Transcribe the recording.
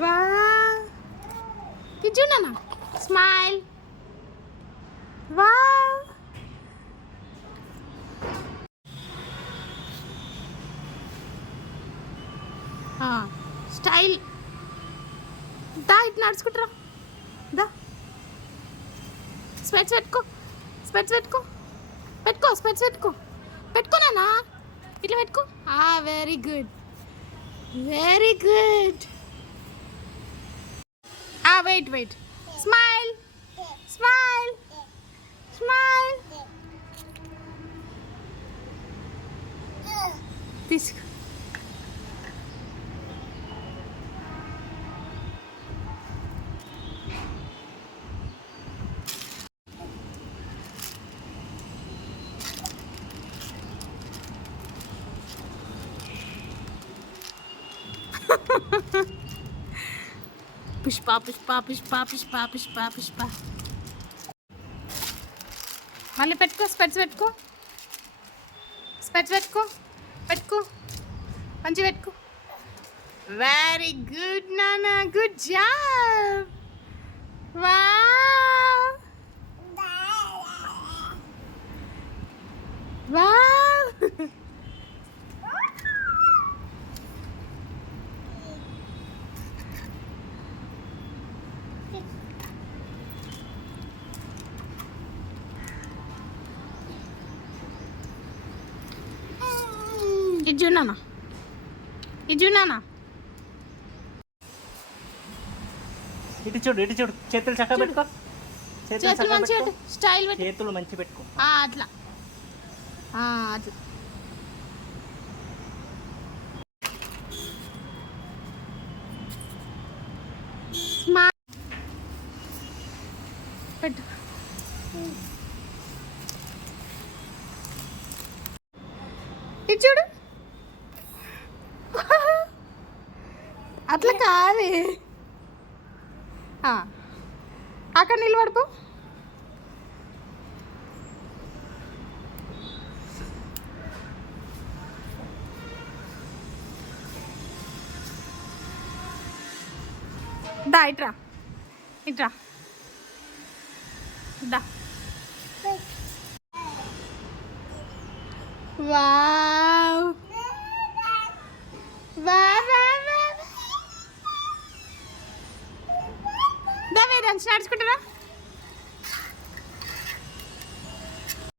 wow ఇది చూడన్నా smile wow style దా ఇటు నడుచుకుంటారా దా స్పెట్స్ పెట్టుకో స్పెట్స్ పెట్టుకో పెట్టుకో స్పెట్స్ పెట్టుకో పెట్టుకోనా ఇట్లా పెట్టుకో very good very good wait wait smile smile smile తీసుకో పుష్ప పుష్ప పుష్ప పుష్ప పుష్ప పుష్ప మళ్ళీ పెట్టుకో స్పెట్స్ పెట్టుకో స్పెట్స్ పెట్టుకో పెట్టుకో మంచిగా పెట్టుకో వెరీ గుడ్ నానా గుడ్ జాబ్ వావ్ వావ్ ఇజునానా ఇజునానా ఇటు చూడు ఇటు చూడు చేతులు చక్కగా పెట్టుకో చేతులు మంచిగా స్టైల్ పెట్టు చేతులు మంచి పెట్టుకో అట్లా అట్లా పెట్టు ఇది చూడు అట్లా కాదు అక్కడ నిలబడిపో దా ఇట్రా ఇట్రా దా వావ్ దా వేదాంశ నడుచుకుంటారా